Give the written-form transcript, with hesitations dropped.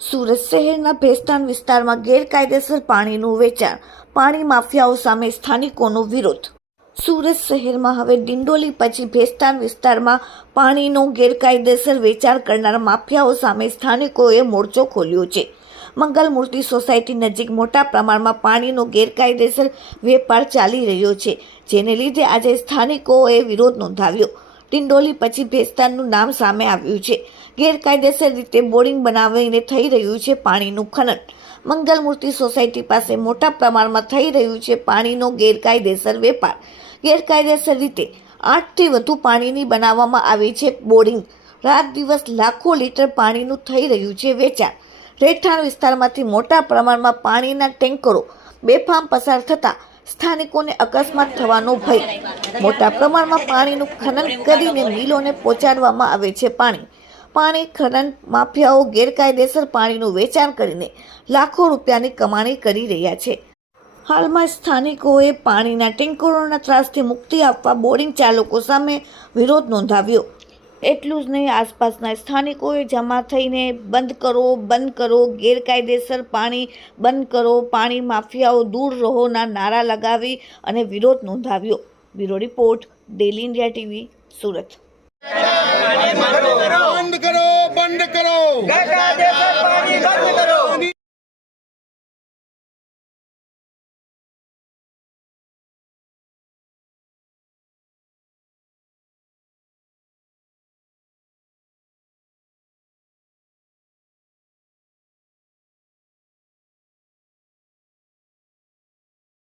સુરત શહેરના ભેસ્તાન વિસ્તારમાં ગેરકાયદેસર પાણીનું વેચાણ, પાણી માફિયાઓ સામે સ્થાનિકોનો વિરોધ। સુરત શહેરમાં હવે ડિંડોલી પછી ભેસ્તાન વિસ્તારમાં પાણીનું ગેરકાયદેસર વેચાણ કરનાર માફિયાઓ સામે સ્થાનિકોએ મોરચો ખોલ્યો છે। મંગલમૂર્તિ સોસાયટી નજીક મોટા પ્રમાણમાં પાણીનો ગેરકાયદેસર વેપાર ચાલી રહ્યો છે, જેને લીધે આજે સ્થાનિકોએ વિરોધ નોંધાવ્યો। ડિંડોલી પછી ભેસ્તાનનું નામ સામે આવ્યું છે। ગેરકાયદેસર રીતે બોરિંગ બનાવીને થઈ રહ્યું છે પાણીનું ખનન। મંગલમૂર્તિ સોસાયટી પાસે મોટા પ્રમાણમાં થઈ રહ્યું છે પાણીનો ગેરકાયદેસર વેપાર। ગેરકાયદેસર રીતે 8 થી વધુ પાણીની બનાવવામાં આવી છે બોરિંગ। રાત દિવસ લાખો લીટર પાણીનું થઈ રહ્યું છે વેચાણ। રહેઠાણ વિસ્તારમાંથી મોટા પ્રમાણમાં પાણીના ટેન્કરો બેફામ પસાર થતા સ્થાનિકોને અકસ્માત થવાનો ભય। મોટા પ્રમાણમાં પાણીનું ખનન કરીને મિલોને પહોંચાડવામાં આવે છે પાણી ખનન માફિયાઓ ગેરકાયદેસર પાણીનું વેચાણ કરીને લાખો રૂપિયાની કમાણી કરી રહ્યા છે। હાલમાં સ્થાનિકોએ પાણીના ટેન્કરોના ત્રાસથી મુક્તિ આપવા બોરિંગ ચાલકો સામે વિરોધ નોંધાવ્યો। એટલું જ નહીં, આસપાસના સ્થાનિકોએ જમા થઈને બંધ કરો, ગેરકાયદેસર પાણી બંધ કરો, પાણી માફિયાઓ દૂર રહોના નારા લગાવી અને વિરોધ નોંધાવ્યો। Bureau report, daily India TV, Surat. બંધ કરો, ગેરકાયદેસર પાણી બંધ કરો।